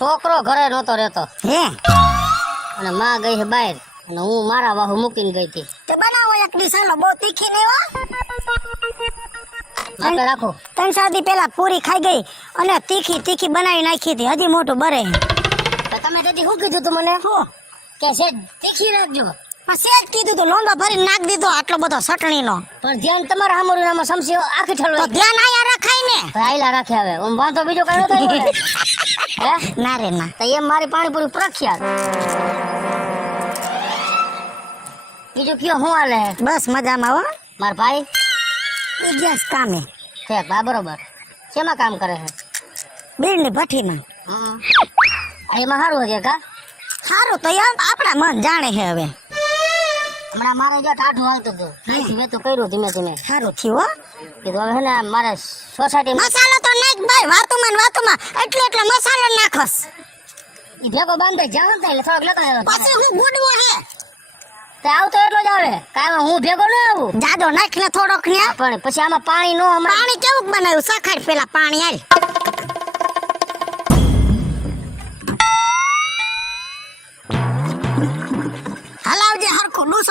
છોકરો ઘરે નહોતો રહેતો. હે? અને માં ગઈ છે બહાર. અને હું મારા વાહુ મૂકીને ગઈ હતી. તે બનાવો એક ડીશ બહુ તીખી નહીં હો. આગળ રાખો. ત્રણ ચાર દી પહેલા પૂરી ખાઈ ગઈ અને તીખી તીખી બનાવી નાખી હતી. હજી મોટું બરે તો તમે તેથી શું કીધું તું મને? હો કે છે તીખી રાખજો. સેજ કીધું તું લોંડો ભરી નાખ દીધો આટલો બધો ચટણીનો. પણ ધ્યાન તમારા હામોરું નામાં સમસી આખી ઠલવાઈ ધ્યાન આયા રખાય ને રાયલા રાખે હવે. હું વાંધો બીજો કઈ નથી હે? ના રે ના. તો એમ મારી પાણીપુરી પ્રખ્યાત. બીજું કયો હું હાલે? બસ મજામાં હો. મારા ભાઈ? બીજાસ કામે. છે હા બરોબર. શેમાં કામ કરે છે? બીડની ભઠ્ઠીમાં. એમાં સારું છે કા? સારું તો આપણા મન જાણે છે હવે. હમણાં મારે જો ટાઢું આવતું હતું. નહીં મેં તો કર્યું ધીમે ધીમે. સારું થયું હો. કીધું હવે ને મારે સોસાયટી મસાલો તો નાખ ભાઈ વાતુમાં વાતુમાં. એટલે એટલે મસાલો નાખસ એ ભેગો બાંધે જાવ ને એટલે થોડોક લગાવ્યો પછી હું ગુડવો હે. તે આવતો એટલો જ આવે. કાંઈ હું ભેગો ન આવું. જાદો નાખ ને થોડોક ને. પણ પછી આમાં પાણી નો હમણાં પાણી કેવું બનાવ્યું? સખાડ પેલા પાણી હાલ.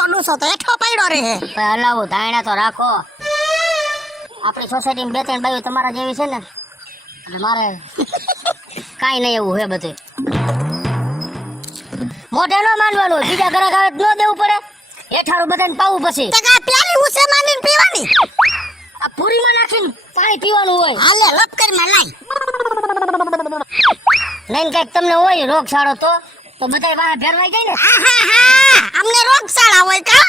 ડૂસો ડૂસો તો એઠો પડ્યો રહે. ભાઈ હલાવું ધાયણા તો રાખો. આપણી સોસાયટીમાં બે ત્રણ બાઈઓ તમારા જેવી છે ને એટલે મારે કાંઈ નહીં એવું હે બધું. મોઢે ન માનવાનું બીજા ઘરે આવે ન દેવું પડે. હેઠારું બધાને પાવું પછી. તે પ્યાલી ઉસે માંડીને પીવાની. આ પૂરીમાં નાખીને પાણી પીવાનું હોય. હાલે લપ કરી લાઈ નહીં કંઈક તમને હોય રોગચાળો તો. તો બધા વાહ ફેરવાઈ જાય ને? અમને રોગશાળા હોય કા?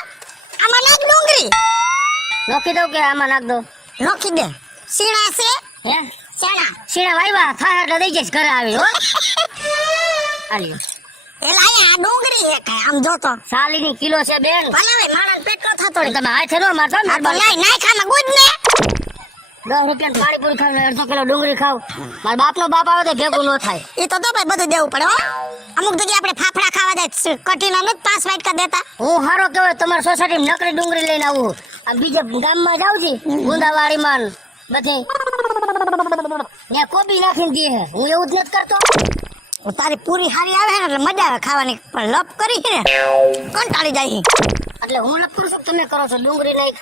આમાં નાખ ડુંગળી. રોકી દઉં કે આમાં નાખ દો રોકી દે. સીણા છે? હે? સીણા સીણા વાયવા? થાય એટલે દઈ જઈશ ઘરે આવી હો. એ એલા આ ડુંગળી હે કાય આમ જોતો સાલીની કિલો છે બેન. ભલે માણસ પેટ કો થતો તમે હાથે નો મારતા તો લાઈ નાખ આમાં ગુડ ને દસ રૂપિયા પાણીપુરી ખાવ અડધો કિલો ડુંગળી ખાવ મારા બાપનો બાપ આવે તો ભેગું ન થાય. એ તો તો ભાઈ બધું દેવું પડે હો. અમુક જગ્યાએ આપણે ફાફડા ખાવા જાય કઠિન અમે પાંચ વાટકા દેતા. હું હારો કેવાય તમારી સોસાયટી નકરી ડુંગળી લઈને આવું આ બીજે ગામમાં જાઉં છું ગુંદાવાડીમાં ને બધી. ત્યાં કોબી નાખીને દે હું. એવું જ નથી કરતો. તારી પૂરી હારી આવે ને એટલે મજા આવે ખાવાની. પણ લપ કરી છે ને કંટાળી જાય એટલે હું લપ કરું છું તમે કરો છો ડુંગળી નહીં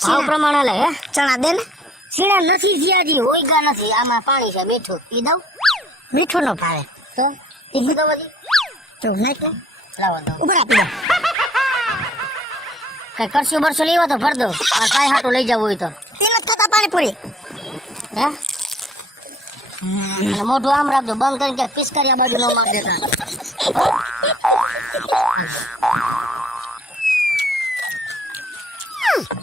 ભાવ પ્રમાણે લે? હે ચણા દે ને. શીણા નથી જીયાજી હોઈગા નથી. આમાં પાણી છે મીઠું. પી દઉં? મીઠું ન ભાવે. તો? પી દઉં બધી તો નાખ ને લાવો દઉં ઉપર આપી દો. કઈ કરશું બરશું લેવા તો ભર દો. આ કાંઈ હાટું લઈ જવું હોય તો. તે જ થતા પાણીપુરી હે? અને મોઢું આમ રાખજો. બંધ કરીને ક્યાંક પિસ્કારી આ બાજુ ન માર દેતા.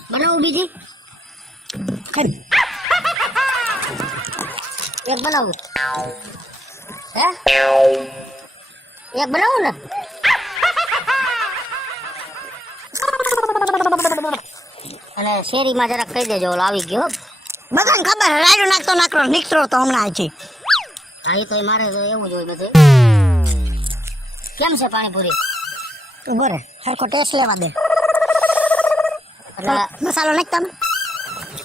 બનાવું બીજી એક બનાવું. હે? એક બનાવું ને? અને શેરીમાં જરાક કહી દેજો ઓલો આવી ગયો. બધાને ખબર રાયડું નાખતો નાખતો નીકળો તો હમણાં આજે હા એ તો મારે તો એવું જ હોય બધું. કેમ છે પાણીપુરી? ઊભો રે સરખો ટેસ્ટ લેવા દે. મસાલો નાખ તમે.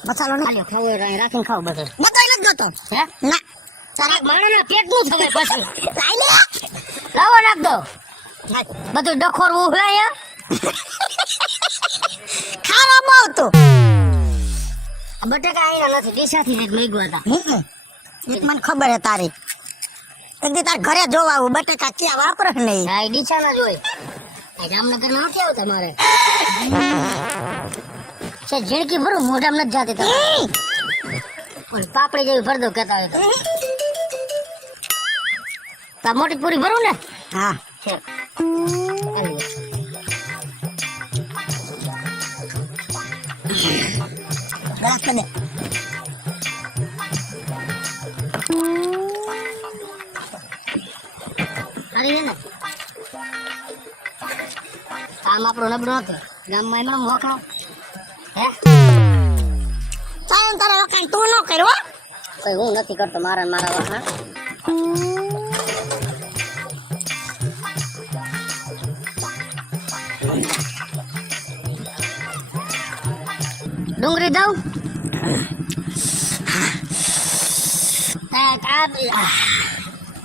મસાલો નાખ. ખાવું હોય રાખીને ખાવ બધું. બધાય નથી ગતો. હે? ના. તારા પેટનું થવાય પછી લાઈ લે. લાવો નાખ દો. બધું ડખોરવું હોય અહીંયા. ખાવા બહુ તું બટાકા અહીંયા નથી દિશાથી જ મેગવા હતા. એક મને ખબર હે તારી. એક દી તાર ઘરે જોવા આવું બટાકા ક્યાં વાપરે છે નહીં હા એ ડીસાના ના આ જામનગરમાં નથી આવતા મારે. છે જિંદગી ભરું મોઢામાં નથી જાતી તમે. પણ પાપડી જેવી ભર દો કહેતા હોય તો. તા મોટી પૂરી ભરું ને? હા. અરે ને. કામ આપણું નબળું નથી. ગામમાં એમનો મોકલો. હે? તારે ને વખાણ તું ન કરો કોઈ હું નથી કરતો મારા મારા વખાણ ડુંગળી દઉં?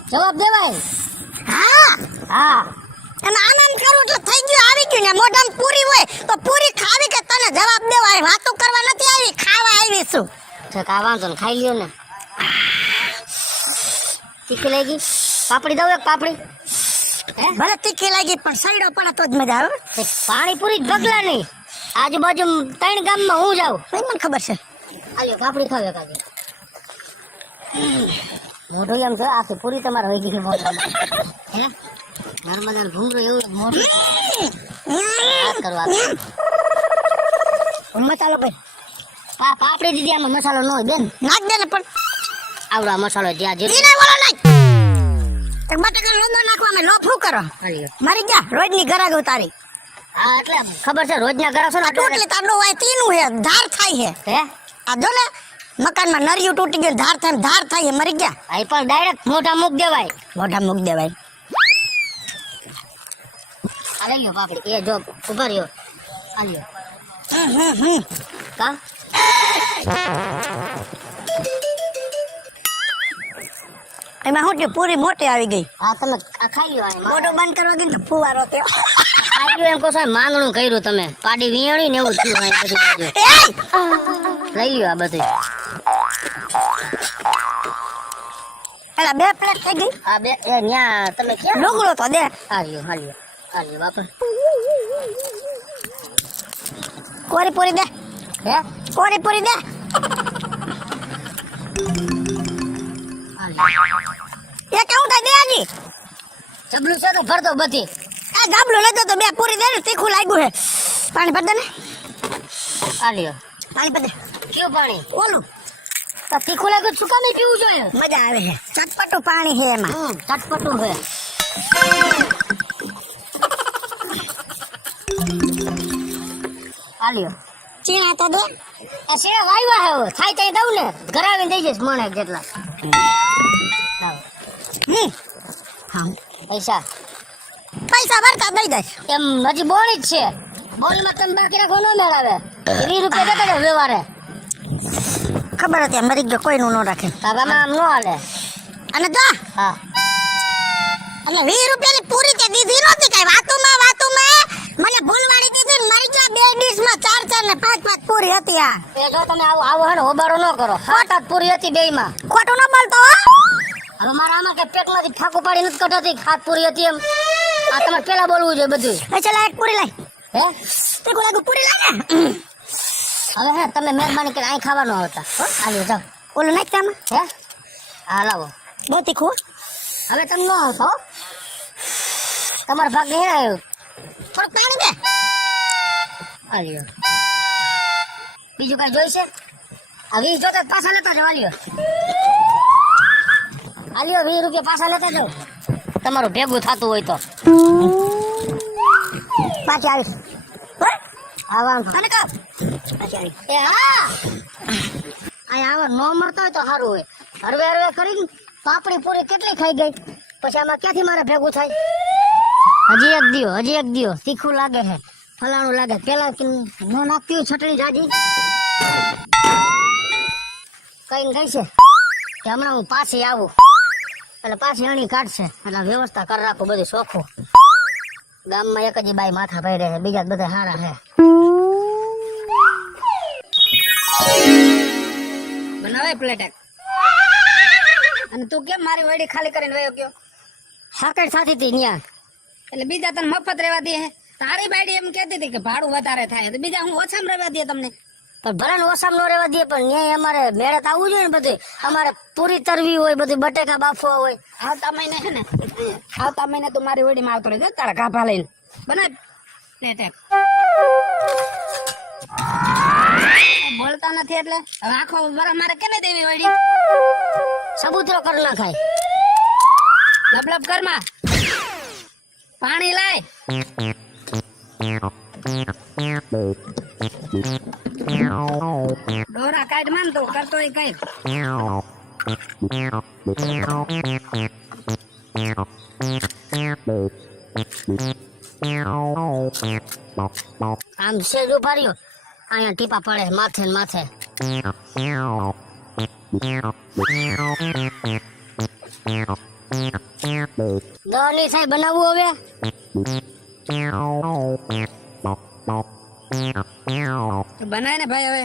જવાબ દેવાય? હા. હા. અને આનંદ કરું એટલે થઈ ગયું આવી ગયું ને. મોઢામાં પૂરી હોય તો પૂરી જવાબ દેવા વાતો કરવા નથી આવી ખાવા આવી છું. તો કા વાંધો ને ખાઈ લ્યો ને. તીખી લાગી? પાપડી દઉં એક પાપડી? ભલે તીખી લાગી પણ સાઈડો પડે તો જ મજા આવે પાણી પાણીપુરી ઢગલા નહીં આજુબાજુ ત્રણ ગામમાં હું જાઉં. ભાઈ મને ખબર છે. આલ્યો પાપડી ખાવ એક આજે. મોઢું એમ છે આખી પૂરી તમારે હોય ગઈ મોઢામાં હે? નર્મદા ઘૂમરું એવું મોઢું. કરવા મસાલો ભાઈ પા પાપડી દીધી આમાં મસાલો ન હોય બેન. નાખ દે ને પણ. આવડા મસાલો ત્યાં જે ઈને બોલો નાખ. બટાકા લોંદો નાખવા લો ફૂ કરો. મારી ગયા જા રોજની ગરાગ ઉતારી. હા એટલે ખબર છે રોજના ઘરા છો? ને ટોટલી તાંડો હોય તીનું હે ધાર થાય હે હે? આ જો ને મકાનમાં નરિયું તૂટી ગયું ધાર થાય ધાર થાય હે મરી ગયા આ પણ ડાયરેક્ટ મોઢા મૂક દેવાય. મોઢા મૂક દેવાય. આ લઈ ગયો પાપડી. એ જો ઊભા રહ્યો. આ લ્યો. કા એમાં શું થયું? પૂરી મોટી આવી ગઈ. હા તમે આ ખાઈ લો મોટો બંધ કરવા ગઈ ને ફુવારો થયો. ખાઈ એમ કહો સાહેબ માંગણું કર્યું તમે. પાડી વિયાણી ને એવું થયું બધું લઈ લ્યો આ બધું. પેલા બે પ્લેટ થઈ ગઈ. આ બે ન્યા તમે ક્યાં? લુગડો તો દે. હાલ્યો હાલ્યો હાલ્યો લ્યો બાપા કોરી પૂરી દે હે કોરી પૂરી દે આ લ્યો એ કેવું થાય દે હજી ચબલું છે તો ભરતો બધી આ ગાબલું લેતો તો બે પૂરી દે ને તીખું લાગ્યું હે પાણી ભર દે ને આ લ્યો પાણી ભર દે કયું પાણી ઓલું તો તીખું લાગે શું કામ પીવું જોઈએ મજા આવે છે ચટપટું પાણી છે એમાં હમ ચટપટું છે આ લ્યો ચીણા તો દે. એ શેર વાયવા હે થાય ત્યાં દઉં ને. ઘરાવીને દઈ જઈશ મણે જેટલા. હમ. હા. પૈસા. પૈસા ભરતા દઈ દઈશ. એમ હજી બોણી જ છે. બોલમાં તમે બાકી રાખો ન મેળાવે. વીસ રૂપિયા દેતા વ્યવહારે. ખબર હતી મરી ગયો કોઈનું ન રાખે. બાબામાં આમ ન હાલે. અને દો. હા. એટલે વીસ રૂપિયાની પૂરી તે દીધી નહોતી કઈ. વાતુમાં વાતોમાં. મને ભૂલવાડી દીધી મરી ગયા બે ડીશમાં ચાર ચાર ને પાંચ આ એ જો તમે આવો આવો હે ને હોબારો ન કરો. હા. આઠ પૂરી હતી બેયમાં. ખોટું ન બોલતો હવે મારા આમાં કે પેટમાંથી ફાંકું પાડી નથી કઢાતી ખાત પૂરી હતી એમ. આ તમારે પેલા બોલવું જોઈએ બધું ચલા એક પૂરી લઈ. હે? તે લાગુ પૂરી લઈ ને હવે હે તમે મહેરબાની કરીને અહીં ખાવાનું આવતા. હો આલ્યો જાઓ. ઓલું નાખ તમે. હે? હા લાવો. બહુ તીખું હવે તમે ન આવશો હો. તમારા ભાગ નહીં આવ્યો થોડુંક પાણી દે. આલ્યો. બીજું કઈ જોઈશે આ વીસ જોતા પાછા લેતા જાવ આલ્યો. આલ્યો વીસ રૂપિયા પાછા લેતા જાઓ. તમારું ભેગું થતું હોય તો. પાછી આવીશ આવીશ એ હા! અહીંયા આવા નો મરતો હોય તો સારું હોય. હરવે હરવે કરીને પાપડી પૂરી કેટલી ખાઈ ગઈ? પછી આમાં ક્યાંથી મારે ભેગું થાય? હજી એક દિયો હજી એક દિયો. તીખું લાગે છે ફલાણું લાગે. પેલા નો નાખતી છટણી જાજી. કઈ છે કે હમણાં હું પાછી આવું. એટલે પાછી અણી કાઢશે. એટલે વ્યવસ્થા કરી રાખું બધું ચોખ્ખું ગામમાં એક જ બાઈ માથા પહેરે છે. બીજા બધા સારા છે. બનાવે પ્લેટ અને તું કેમ મારી વડી ખાલી કરીને વયો ગયો? સાકર સાથી હતી ન્યા. એટલે બીજા તને મફત રહેવા દે તારી બાઈડી એમ કહેતી હતી કે ભાડું વધારે થાય. તો બીજા હું ઓછામાં રહેવા દે તમને? પણ ભલે ને નો રહેવા દે પણ ન્યાય અમારે મેળે તો આવવું જોઈએ ને બધું. અમારે પૂરી તરવી હોય બધું બટેકા બાફવા હોય. આવતા મહિને છે ને આવતા મહિને તો મારી વડીમાં આવતો રહેજો તારા ગાભા લઈને. બનાવ ને તે. બોલતા નથી એટલે? હવે આખો વરસ મારે કેને દેવી વડી સબૂતરો કર નાખાય લપ કરમાં પાણી લાય. ડોરા કાઢ માન તો, કરતો કઈ. આમ છે રહ્યો અહીંયા ટીપા પડે, માથે ને માથે. દહની સાહેબ બનાવવું હવે? બનાય ને ભાઈ હવે.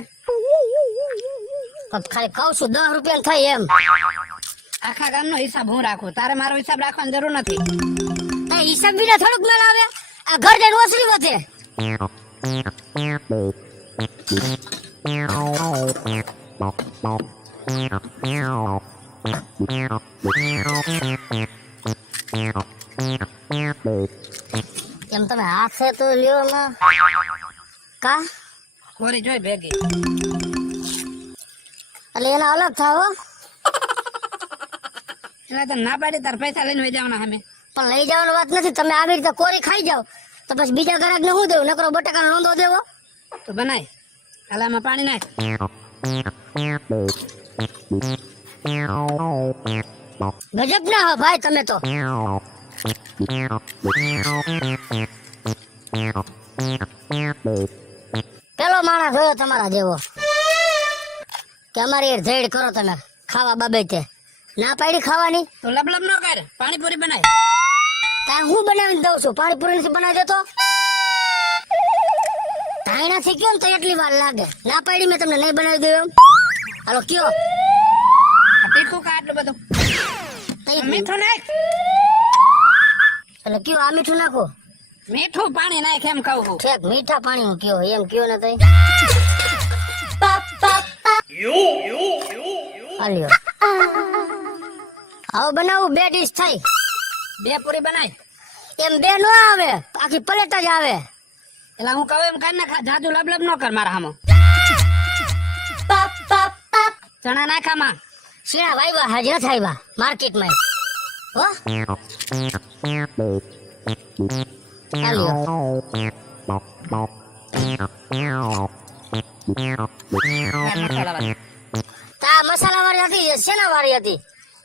ખાલી કઉ છું દસ રૂપિયા થાય એમ. આખા ગામનો હિસાબ હું રાખું? તારે મારો હિસાબ રાખવાની જરૂર નથી. હિસાબ વિના થોડુંક મેળ આવે આ ઘર જઈને ઓસરી વધે. એમ તમે હાથે તો લ્યો ના કા કોરી જોઈ ભેગી એટલે એના અલગ થાવ હો. એટલે તો ના પાડી તાર પૈસા લઈને વહી જવાના અમે પણ લઈ જવાની વાત નથી તમે આવી રીતે કોરી ખાઈ જાવ તો પછી બીજા ગ્રાહક ને શું દેવું નકરો બટાકાનો નોંધો દેવો। તો બનાય હાલ આમાં પાણી નાખ ગજબ ના હો ભાઈ તમે તો પેલો માણસ જોયો તમારા જેવો. કે અમારી ધેડ કરો તમે ખાવા બાબતે. ના પાડી ખાવાની? તો લબલબ ન કર પાણીપુરી બનાય. તા હું બનાવીને દઉં છું? પાણીપુરી નથી બનાવી દેતો ધાયણાથી કયો ને તો એટલી વાર લાગે. ના પાડી મેં તમને નહીં બનાવી દઉં હાલો કયો? તીખું કા આટલું બધું. મીઠું નાખ. એટલે કયો આ મીઠું નાખો? મીઠું પાણી નાખ એમ કહું છું. ઠેક મીઠા પાણી હું કયો એમ કયો ને તઈ? હવે બનાવું બે ડીશ થઈ બે પૂરી બનાય. એમ બે નો આવે આખી પ્લેટ જ આવે. એટલે હું કહું એમ કર નાખ જાજુ લબલબ ન કર મારા હામો. ચણા નાખ આમાં. શેણા વાયવા હાજ નથી આવ્યા માર્કેટમાં હો. તા મસાલા વાળી હતી શેના વાળી હતી?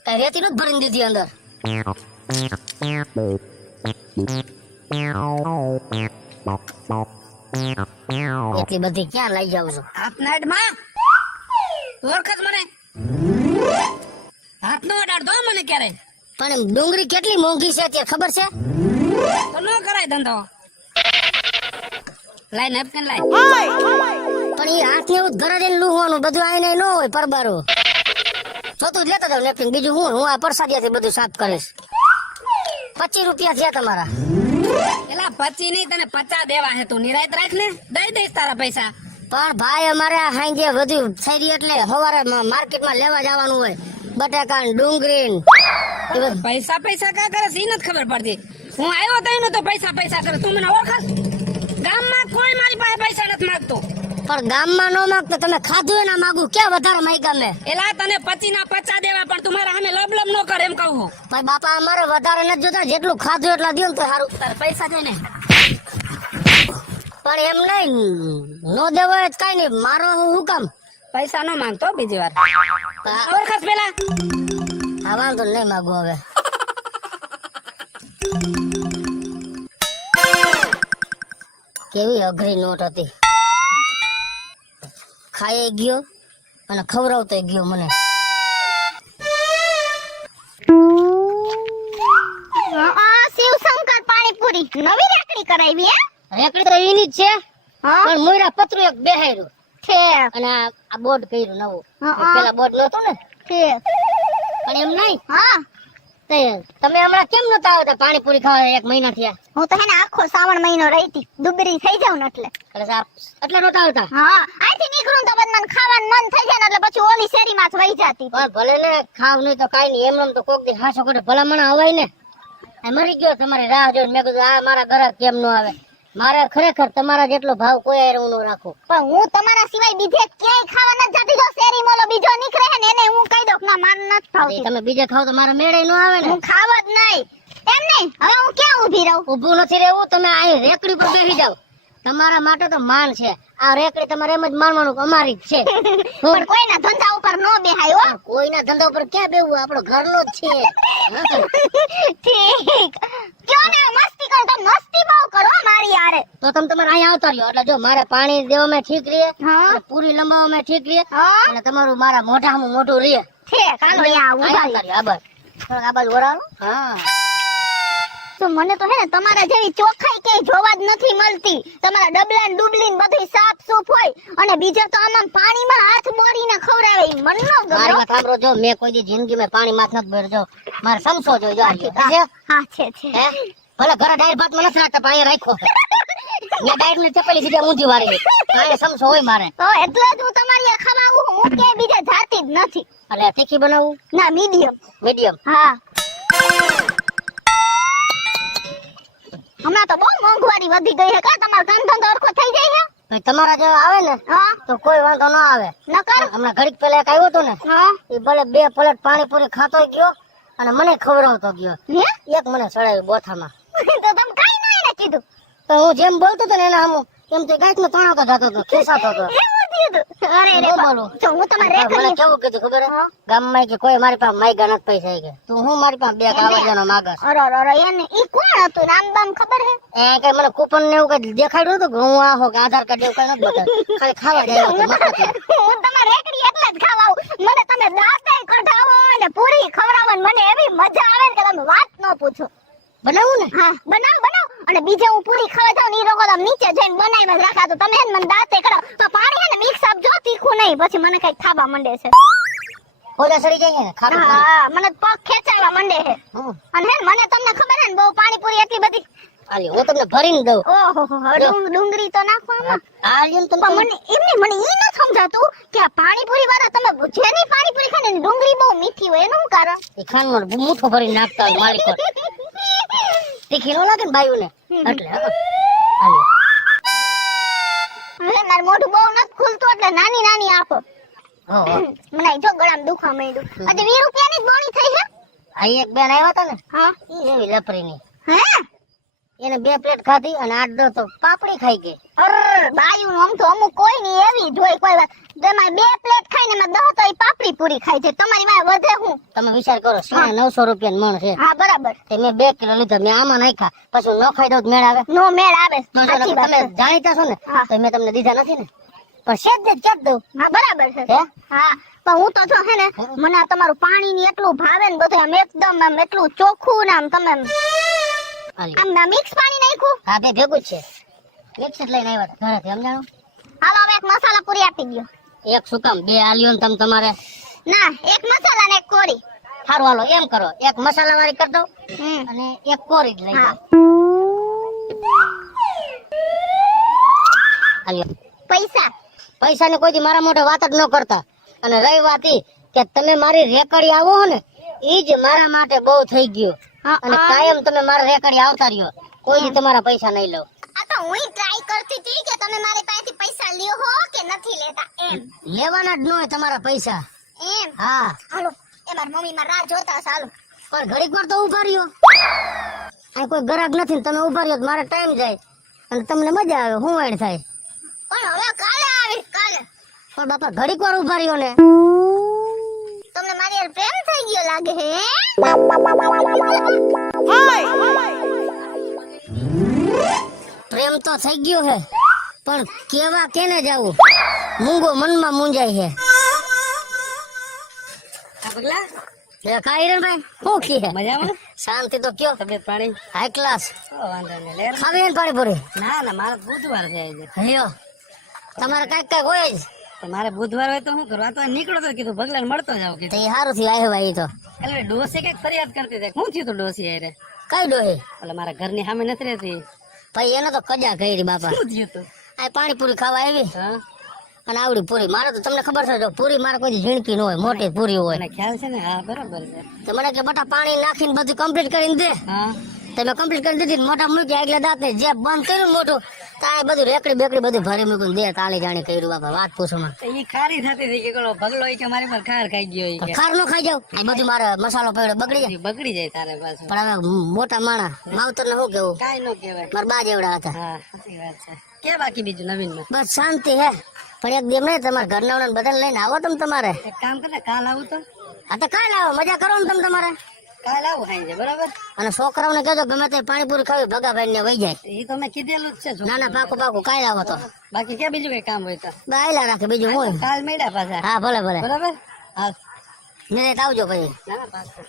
કઈ રેતી નથી ભરીને દીધી અંદર. એટલી બધી ક્યાં લઈ જાવ છો? નાઈટમાં. ઓળખત મને. હાથ નો અડાડતો મને ક્યારે પણ ડુંગળી કેટલી મોંઘી છે અત્યારે ખબર છે? તો નો કરાય ધંધો. લાય નેપકિન લાય પણ એ હાથ ને એવું ઘરે જઈને લુહવાનું બધું આઈને ન હોય પરબારું. જોતું લેતો જાવ નેપકિન બીજું હું હું આ પરસાદિયાથી બધું સાફ કરીશ. પચીસ રૂપિયા થયા તમારા. એલા પચી નહીં તને પચા દેવા હે તું. નિરાયત રાખ ને દઈ દઈશ તારા પૈસા. પણ ભાઈ અમારે આ હાંજે બધું થઈ રહી એટલે સવારે માર્કેટમાં લેવા જવાનું હોય. બટાકા ડુંગરી ડુંગળી. પૈસા પૈસા કા કરે ઈ નથી ખબર પડતી. હું આવ્યો તઈ એનો તો પૈસા પૈસા કરે. તું મને ઓળખસ ગામમાં કોઈ મારી પાસે પૈસા નથી માંગતો. પણ ગામમાં નો માંગતો તમે ખાધું એના માંગુ. કે વધારે માગ્યા મેં? એલા તને પચી ના પચા દેવા પણ તું મારા સામે લબ લબ નો કર એમ કહું. ભાઈ બાપા અમારે વધારે નથી જોતા. જેટલું ખાધું એટલા દો ને તો સારું તારે પૈસા જોઈને પણ એમ નહીં નો દેવો જ કઈ નહીં. મારો હું કામ? પૈસા નો માંગતો બીજી વાર. ઓળખસ પેલા? આ વાંધો નહીં માગું હવે. કેવી અઘરી નોટ હતી. ખાઈ ગયો અને ખવડાવતો ગયો મને. આ શિવશંકર પાણીપુરી નવી રેકડી કરાવી હે? રેકડી તો એની જ છે પણ મોયરા પતરું એક બેહાર્યું છે અને આ બોર્ડ કર્યું નવું. પેલા બોર્ડ નહોતું ને? છે પણ એમ નહીં? હા. તમે હમણાં કેમ નતા આવતા પાણીપુરી ખાવા એક મહિના થયા? હું તો હે ને આખો શ્રાવણ મહિનો રહી હતી. દુબરી થઈ જાવ ને એટલે. એટલે સાહેબ એટલે નતા આવતા? હા આથી નીકળું તો પછી ખાવાનું મન થઈ જાય ને એટલે પછી ઓલી શેરીમાં જ વહી જાતી. પણ ભલે ને ખાવ નહીં તો કાઈ નહીં. એમ તો કોક દી હાસો કરે ભલામણ અવાય ને. મરી ગયો તમારી રાહ જોઈને. મેં કીધું આ મારા ઘરે કેમ નો આવે? મારે ખરેખર તમારા જેટલો ભાવ કોઈ હું ન રાખું. પણ હું તમારા સિવાય બીજે ક્યાંય ખાવા ન જતી જો શેરી મોલો બીજો નીકળે હે ને એને હું કહી દઉં ના મારે નથી એ ભાવતી. તમે બીજે ખાવ તો મારા મેળે ન આવે ને. હું ખાવ જ નહીં. એમ નહીં? હવે હું ક્યાં ઊભી રહું? ઊભું નથી રહેવું તમે અહીં રેકડી પર બેસી જાઓ. તમારા માટે તો માન છે. આ રેકડી તમારે એમ જ માનવાનું અમારી જ છે. પણ કોઈના ધંધા ઉપર નો બેહાય હો. કોઈના ધંધા ઉપર ક્યાં બેવું આપણો ઘરનો જ છે. ઠીક. કયો ને મસ્તી કરો તો મસ્તી બહુ કરો મારી યારે તો તમે તમારે અહીંયા આવતા રહ્યો. એટલે જો મારે પાણી દેવામાં ઠીક રહીએ પૂરી લંબાવવામાં ઠીક રહે અને તમારું મારા મોઢામાં મોઢું રહીએ ઠીક હાલો અહીંયા અહીંયા ઊભા રહ્યો, આભાર થોડાક આ બાજુ. વરાળો? હા. તો મને તો હે ને તમારા જેવી ચોખ્ખાઈ ક્યાંય જોવા જ નથી મળતી. તમારા ડબલા ને ડુબલી બધું સાફ સૂફ હોય અને બીજો તો આમાં પાણીમાં હાથ બોરીને ખવડાવે ઈ મન નો મારી વાત સાંભળો જો મેં કોઈ દી જિંદગી માં પાણી માં નથી ભરજો મારે સમસો જો જો હા, છે છે. ભલે ઘરે ડાયર ભાતમાં નથી રાખતા પાણી રાખો મેં ડાયર ને ચપેલી સીધી ઊંધી વાળી. પાણી સમસો હોય મારે. તો એટલે જ હું તમારી આ ખાવા હું કે બીજે જાતી જ નથી. એટલે તીખી બનાવું? ના મીડિયમ. મીડિયમ? હા. હમણાં તો બહુ મોંઘવારી વધી ગઈ છે કા? તમારો કામ ધંધો સરખો થઈ જાય છે તમારા જો આવે ને હા. તો કોઈ વાંધો ના આવે. નકર? હમણાં ઘડીક પેલા એક આવ્યો હતો ને હા. એ ભલે બે પ્લેટ પાણીપુરી ખાતો ગયો અને મને ખવડાવતો ગયો. એક મને ચડાવ્યું બોથામાં. તો તમે કઈ ના એને કીધું? તો હું જેમ બોલતો હતો ને એના આમ એમ તે ગાંઠ નો તણાવતો જતો હતો ખેસાતો હતો. કીધું. અરે રે શું બા. હું તમારે મને રેકડી કેવું કીધું ખબર ગામમાં કે કોઈ મારી પાસે માઈગા નથી પૈસા કે. તું હું મારી પાસે બે કાવડિયાનો માગસ? અરે અરે અરે એને ઈ કોણ હતું? નામ બામ ખબર હે? એ કઈ મને કૂપન ને એવું કઈ દેખાડ્યું હતું હું આ હો આધાર કાર્ડ એવું કઈ નથી બતાવ્યું? ખાલી ખાવા જાય હું તમારે રેકડી એટલે જ ખાવા આવું. મને તમે દાંતે કઢાવો અને પૂરી ખવડાવો મને એવી મજા આવે કે તમે વાત ન પૂછો. બનાવું ને? હા. બનાવ બનાવ. અને બીજે હું પૂરી ખાવા જાઉં ને ઈ લોકો તો નીચે જઈને બનાવીને જ રાખા. તો તમે ને મને દાંતે કરો. તો પાણી ને મિક્સ આપજો તીખું નહીં. પછી મને કઈ ખાવા માંડે છે. ખોજા સડી જાય ને? ખાવા હા મને પગ ખેંચાવા માંડે છે. અને મને તમને ખબર હે ને બહુ પાણીપુરી એટલી બધી હાલ્યો, હું તમને ભરીને દઉં. ઓહો ડુંગળી તો નાખવામાં. આમાં આ લ્યો ને તમે મને એમને મને એ ન સમજાતું કે આ પાણીપુરી વાળા તમે જેની પાણીપુરી ખાને ડુંગળી બહુ મીઠી હોય એનું કારણ? એ ખાંડનો મૂઠો ભરી નાખતા હોય માલિકો. તીખી નો લાગે ને બાયુને. એટલે હા. હાલ્યો. હવે મારું મોઢું બહુ નથી ખુલતું એટલે નાની નાની આપો. મને જો ગળામાં દુખવા માંડ્યું. આજે વીસ રૂપિયાની જ બોણી થઈ છે. આ એક બેન આવ્યા હતા ને. હા. એવી લપરીની. હે? એને બે પ્લેટ ખાધી અને આઠ દસ તો પાપડી ખાઈ ગઈ. અર બાયું આમ તો અમુક કોઈ ની એવી જોઈ કોઈ વાત. જેમાં બે પ્લેટ ખાઈને એમાં દહ તો એ પાપડી પૂરી ખાય છે. તમારી માં વધે હું? તમે વિચાર કરો સાડા નવસો રૂપિયા મણ છે. હા બરાબર. તે મેં બે કિલો લીધા મેં આમાં નાખ્યા. પછી ન ખાઈ દઉં મેળ આવે? નો મેળ આવે. તમે જાણીતા છો ને તો મેં તમને દીધા નથી ને. પણ સેજ જ ક્યાં દઉં. હા. બરાબર છે. હા? પણ હું તો જો હે ને મને તમારું પાણી ની એટલું ભાવે ને બધું આમ એકદમ આમ એટલું ચોખ્ખું ને આમ તમે આમ હાલ્યો. મિક્સ પાણી નાખ્યું. હા બે ભેગું છે. મિક્સ જ લઈને આવ્યા. ઘરેથી સમજાણું? હાલો હવે એક મસાલા પૂરી આપી દો એક સુકમ બે આલ્યો ને તમે તમારે? ના એક મસાલા ને એક કોરી સારું હાલો એમ કરો. એક મસાલા વાળી કરી અને એક કોરી જ લઈ જાઓ હાલ્યો પૈસા. પૈસાની કોઈ મારા મોઢે વાત જ ન કરતા. અને રહી વાત કે તમે મારી રેકડી આવો ને ઈ જ મારા માટે બહુ થઈ ગયું. અને કાયમ તમે મારા રેકડી આવતા રહ્યો. કોઈ તમારા પૈસા નહીં લઉં આ તો હું ટ્રાય કરતી હતી કે તમે મારી પાસેથી પૈસા લ્યો હો કે નથી લેતા? એમ. લેવાના જ ન હોય તમારા પૈસા. એમ? હા. હાલો એ મારી મમ્મી માં રાહ જોતા હશે હાલો. પણ ઘડીક વાર તો ઊભા રહ્યો. અહીં કોઈ ગરાક નથી ને તમે ઊભા રહ્યો તો મારે ટાઈમ જાય. અને તમને મજા આવે હું વાડ થાય. પણ હવે કાલે કાલે. પણ બાપા ઘડીક વાર ઊભા રહ્યો ને. તમને મારી હારે પ્રેમ થઈ ગયો લાગે હે પ્રેમ તો થઈ ગયો હે પણ કેવા કેને જાવું મૂંગો મનમાં મૂંઝાય છે આ પગલા એ કાંઈ રે ભાઈ શું કી હે મજામાં શાંતિ તો કયો તબિયત પાણી હાઈ ક્લાસ ઓ વાંધો નહીં લેર ખાવી ને પાણીપુરી ના ના મારે બુધવાર છે આજે લ્યો તમારે કાંઈક કાંઈક હોય જ તો મારે બુધવાર હોય તો હું કરું? તો નીકળો તો કીધું ભગલાને મળતો જાવ કે કીધું હારું થયું આવ્યો ભાઈ તો. એટલે ડોસી કંઈક ફરિયાદ કરતી હતી. હું થયું તું ડોસી હારે? કઈ ડોહી? એટલે મારા ઘરની સામે નથી રહેતી. ભાઈ એને તો કજા કરી બાપા. શું થયું તું? આ પાણીપુરી ખાવા આવી. અને આવડી પૂરી. મારે તો તમને ખબર છે જો પૂરી મારે કોઈ ઝીણકી ન હોય મોટી પૂરી હોય. ખ્યાલ છે ને હા બરાબર છે. તો મને કે બટા પાણી નાખીને બધું કમ્પ્લીટ કરીને દે. હા. તો મેં કમ્પ્લીટ કરી દીધી મોટા મૂકી એટલે દાંત ને જે બંધ કર્યું મોટું તાય બધું રેકડી બેકડી બધું ભરી મૂકીને દે તાળી જાણી કર્યું બાપા વાત પૂછો માં એ ખારી થતી હતી કે પેલો ભગલો હોય કે મારી પર ખાર ખાઈ ગયો ખાર નો ખાઈ જાવ આ બધું મારે મસાલો પડ્યો બગડી જાય. બગડી જાય તારે પાછું. પણ હવે મોટા માણા માવતર ને શું કેવું કાઈ નો કહેવાય. મારા બા જેવડા હતા. હા સાચી વાત છે. કે બાકી બીજું નવીનમાં? બસ શાંતિ હે. પણ એક દેમ નહીં તમારા ઘરના બધા લઈને આવો તમે તમારે. કામ કરે કાલ આવું તો. હા તો કાલ આવો મજા કરો ને તમે તમારે. કાલ આવું છે બરાબર? અને છોકરાઓને કેજો ગમે તે પાણીપુરી ખાવી ભગાભાઈ ને વહી જાય. એ તો મેં કીધેલું જ છે. ના ના પાકું પાકું કાલ આવો તો. બાકી ક્યાં બીજું કઈ કામ હોય તો? બાયલા રાખે બીજું હોય. કાલ મળ્યા પાછા. હા ભલે ભલે. બરાબર? હા. આવજો ના ના પાછું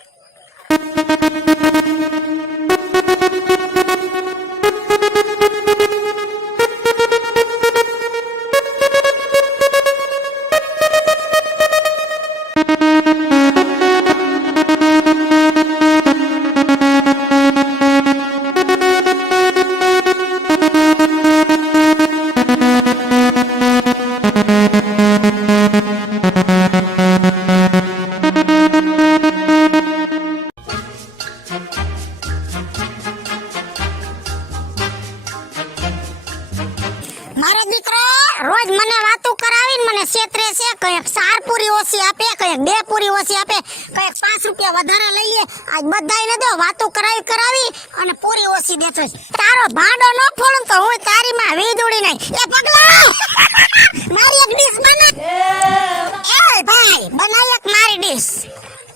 તારો ભાડો ન ફોડું તો હું તારી માં વીજળી નહીં એ પગલા મારી એક ડીશ બના એ ભાઈ બનાય એક મારી ડીશ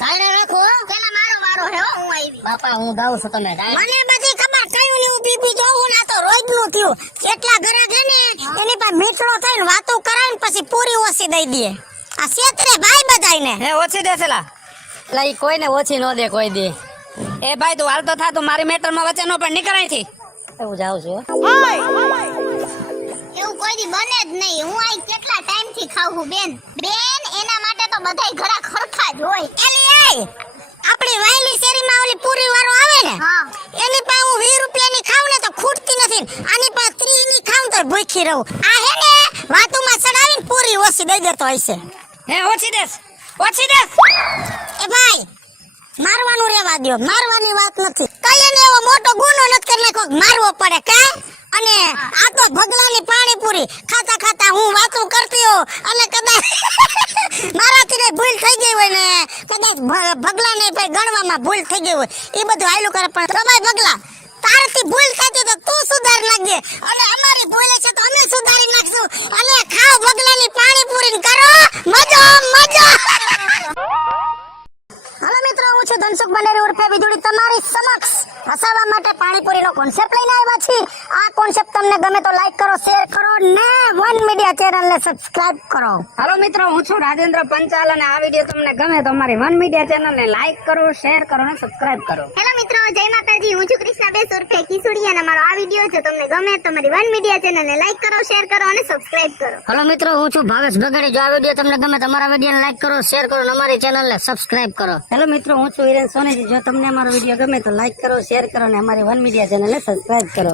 તાળે રાખો પેલા મારો વારો હે હું આવી. બાપા હું ગાઉં છું તમે મને બધી ખબર કયું ને હું બીબી જોઉં ને તો રોજનું થયું. કેટલા ઘરે છે ને એની પાસે મીઠડો થઈને વાતો કરાવી ને પછી પૂરી ઓછી દઈ દે. આ છેતરે ભાઈ બધાયને. હે ઓછી દેસેલા એટલે ઈ કોઈને ઓછી ન દે કોઈ દે. એ ભાઈ તું હાલતો થા તું મારી મેટરમાં વચ્ચે નો પણ નીકળાયથી એવું જાઉં છું એવું કોઈ દી બને જ નહીં. હું આ કેટલા ટાઈમથી ખાઉં છું બેન? બેન એના માટે તો બધાય ઘરા ખરખા જ હોય. એલી એ આપણી વાયલી શેરીમાં ઓલી પૂરી વાળો આવે ને એની પાસે હું 20 રૂપિયાની ખાઉં ને તો ખૂટતી નથી. આની પાસે 30 ની ખાઉં તો ભૂખી રહું. આ હે ને વાતુમાં ચડાવીને પૂરી ઓછી દઈ દેતો હશે હે ઓછી દેસ ઓછી દેસ એ ભાઈ મારવાનું રેવા દ્યો. મારવાની વાત નથી. મોટો ગુનો નથી કરી નાખો મારવો પડે, કે? અને આ તો ભગલાની પાણીપુરી. ખાતા ખાતા હું વાતો કરતી હોઉં, અને કદાચ મારાથી કઈ ભૂલ થઈ ગઈ હોય ને, કદાચ ભગલાને ભાઈ ગણવામાં ભૂલ થઈ ગઈ હોય, એ બધું આયલું કરે, પણ તમારે ભગલા, તારથી ભૂલ થતી તો તું સુધાર નાખજે. અને અમારી ભૂલ છે તો અમે સુધારી નાખશું. અને ખાઓ ભગલાની પાણીપુરી ને કરો. મજો મજો. હાલો મિત્રો હું છું ધનસુખ બનેરી ઉર્ફે વિજુડી તમારી સમક્ષ હસાવવા માટે પાણીપુરીનો કોન્સેપ્ટ લઈને આવ્યા છીએ. આ કોન્સેપ્ટ તમને ગમે તો લાઈક કરો શેર કરો ને વન મીડિયા ચેનલને સબસ્ક્રાઇબ કરો. હાલો મિત્રો હું છું રાજેન્દ્ર પંચાલ અને આ વીડિયો તમને ગમે તો અમારી વન મીડિયા ચેનલને લાઈક કરો શેર કરો અને સબસ્ક્રાઇબ કરો. હેલો મિત્રો જય માતાજી. હું છું કૃષ્ણાબેન ઉર્ફે કિસુડી અને મારો આ વીડિયો જો તમને ગમે તો અમારી વન મીડિયા ચેનલને લાઈક કરો શેર કરો અને સબસ્ક્રાઇબ કરો. હલો મિત્રો હું છું ભાવેશ બગડી જો આ વીડિયો તમને ગમે તમારા વિડીયોને લાઈક કરો શેર કરો અને અમારી ચેનલને સબસ્ક્રાઇબ કરો. હેલો મિત્રો, હું છું વિરેન સોનેજી. જો તમને અમારો વીડિયો ગમે તો લાઈક કરો શેર કરો અને અમારી વન મીડિયા ચેનલને સબસ્ક્રાઈબ કરો.